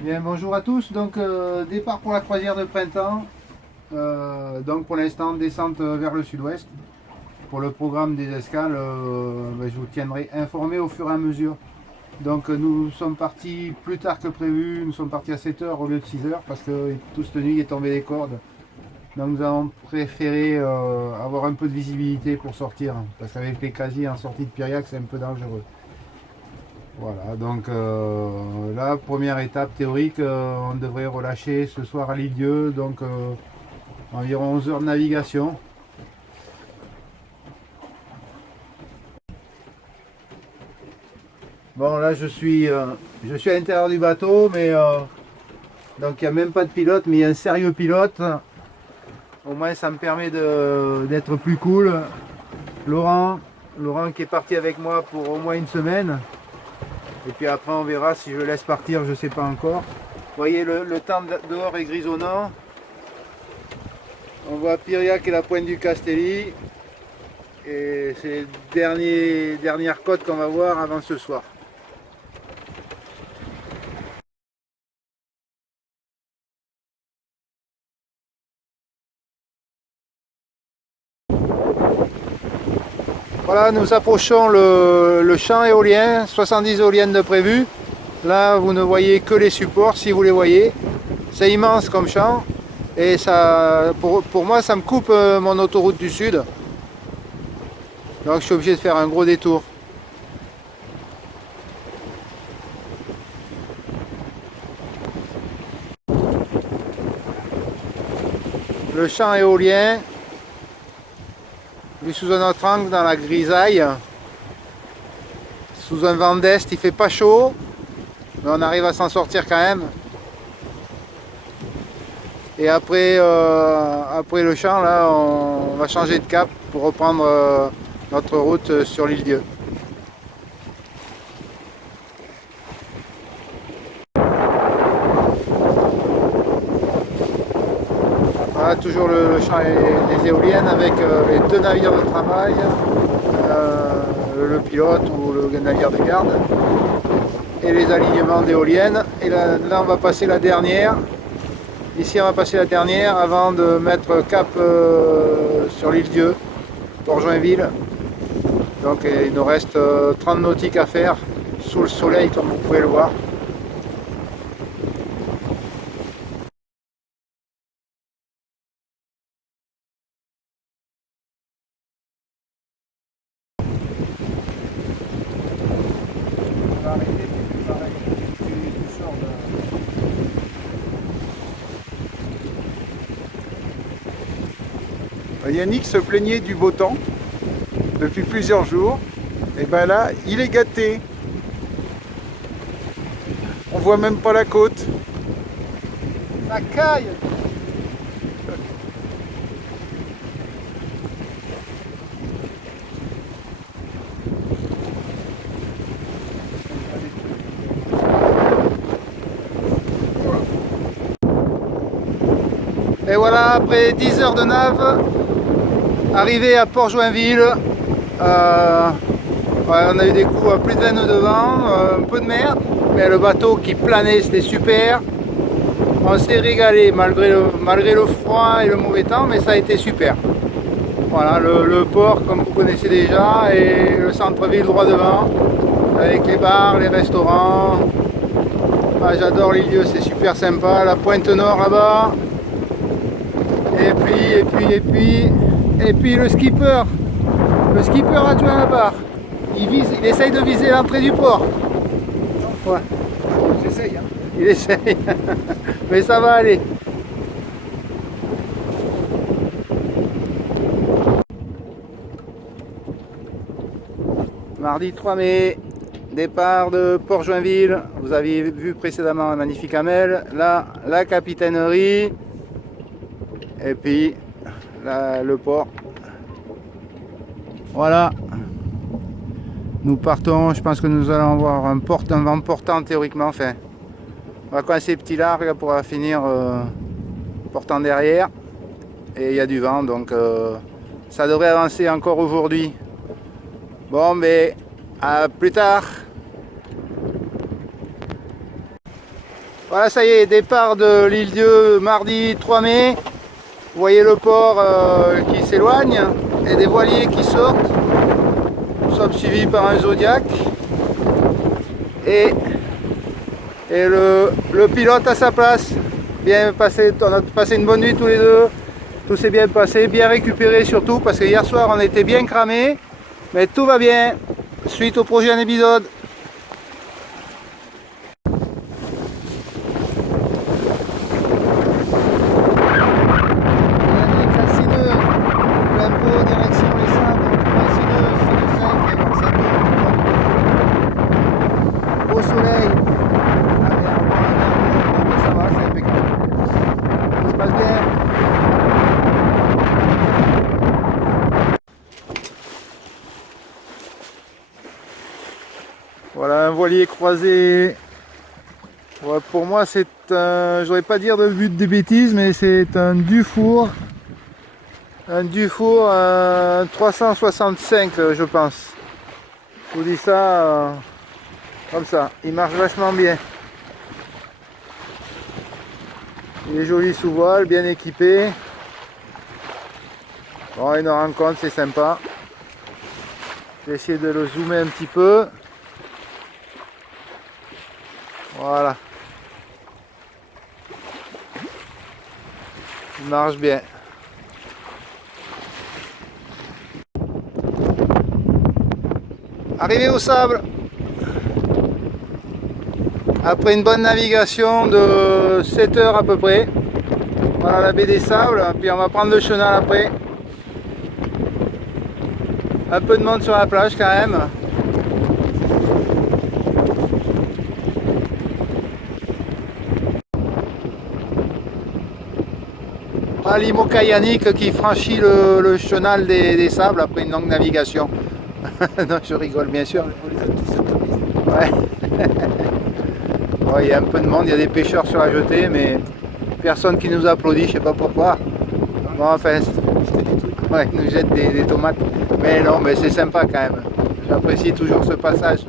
Bien, bonjour à tous. Donc, départ pour la croisière de printemps. Donc, pour l'instant, descente vers le sud-ouest. Pour le programme des escales, je vous tiendrai informé au fur et à mesure. Donc, nous sommes partis plus tard que prévu. Nous sommes partis à 7 heures au lieu de 6 heures parce que toute cette nuit il est tombé des cordes. Donc, nous avons préféré avoir un peu de visibilité pour sortir parce qu'avec les casiers en sortie de Piriac, c'est un peu dangereux. Voilà, donc la première étape théorique, on devrait relâcher ce soir à Lille-Dieu, donc environ 11 heures de navigation. Bon, là je suis à l'intérieur du bateau, mais donc il n'y a même pas de pilote, mais il y a un sérieux pilote. Au moins ça me permet d'être plus cool. Laurent, Laurent qui est parti avec moi pour au moins une semaine. Et puis après on verra si je le laisse partir, je ne sais pas encore. Vous voyez le temps dehors est grisonnant. On voit Piriac et la pointe du Castelli. Et c'est les dernières côtes qu'on va voir avant ce soir. Voilà, nous approchons le champ éolien, 70 éoliennes de prévu. Là, vous ne voyez que les supports, si vous les voyez. C'est immense comme champ. Et ça, pour moi, ça me coupe mon autoroute du sud. Donc je suis obligé de faire un gros détour. Le champ éolien, vu sous un autre angle dans la grisaille, sous un vent d'est, il fait pas chaud, mais on arrive à s'en sortir quand même. Et après le champ, là, on va changer de cap pour reprendre notre route sur l'île Dieu. Voilà, toujours le champ des éoliennes avec les deux navires de travail, le pilote ou le navire de garde, et les alignements d'éoliennes. Et là, on va passer la dernière. Ici, on va passer la dernière avant de mettre cap sur l'île Dieu, Port-Joinville. Donc il nous reste 30 nautiques à faire sous le soleil comme vous pouvez le voir. Yannick se plaignait du beau temps depuis plusieurs jours. Et ben là, il est gâté. On voit même pas la côte. Ça caille. Et voilà, après 10 heures de nave, arrivé à Port-Joinville, on a eu des coups à plus de 20 nœuds de vent, un peu de mer, mais le bateau qui planait, c'était super. On s'est régalé malgré le froid et le mauvais temps, mais ça a été super. Voilà, le port, comme vous connaissez déjà, et le centre-ville droit devant, avec les bars, les restaurants. Ah, j'adore les lieux, c'est super sympa. La pointe nord là-bas. Et puis le skipper adjoint là-bas. Il essaye de viser l'entrée du port. Ouais. J'essaye. Hein. Il essaye. Mais ça va aller. Mardi 3 mai, départ de Port-Joinville. Vous avez vu précédemment un magnifique Amel. Là, la capitainerie. Et puis, là, le port. Voilà. Nous partons. Je pense que nous allons avoir un vent portant théoriquement. Enfin, on va coincer petit largue pour finir portant derrière. Et il y a du vent, donc ça devrait avancer encore aujourd'hui. Bon, mais à plus tard. Voilà, ça y est, départ de l'île-Dieu mardi 3 mai. Vous voyez le port qui s'éloigne et des voiliers qui sortent. Nous sommes suivis par un Zodiac. Et le pilote à sa place. Bien passé, on a passé une bonne nuit tous les deux. Tout s'est bien passé, bien récupéré surtout, parce que hier soir on était bien cramé. Mais tout va bien. Suite au prochain épisode. Au soleil, ça va, c'est impeccable. Ça se passe bien. Voilà un voilier croisé. Ouais, pour moi c'est un, je voudrais pas dire de but de bêtises, mais c'est un Dufour. Un Dufour 365 je pense. Je vous dis ça. Comme ça, il marche vachement bien. Il est joli sous voile, bien équipé. Bon, une rencontre, c'est sympa. Je vais essayer de le zoomer un petit peu. Voilà. Il marche bien. Arrivé au sable. Après une bonne navigation de 7 heures à peu près, voilà la baie des Sables, puis on va prendre le chenal après. Un peu de monde sur la plage quand même. Ah, l'Imoca Yannick qui franchit le chenal des Sables après une longue navigation. Non, je rigole bien sûr. Ouais. Ouais, il y a un peu de monde, il y a des pêcheurs sur la jetée, mais personne qui nous applaudit, je sais pas pourquoi. Bon, enfin, ouais, ils nous jettent des tomates. Mais non, mais c'est sympa quand même. J'apprécie toujours ce passage.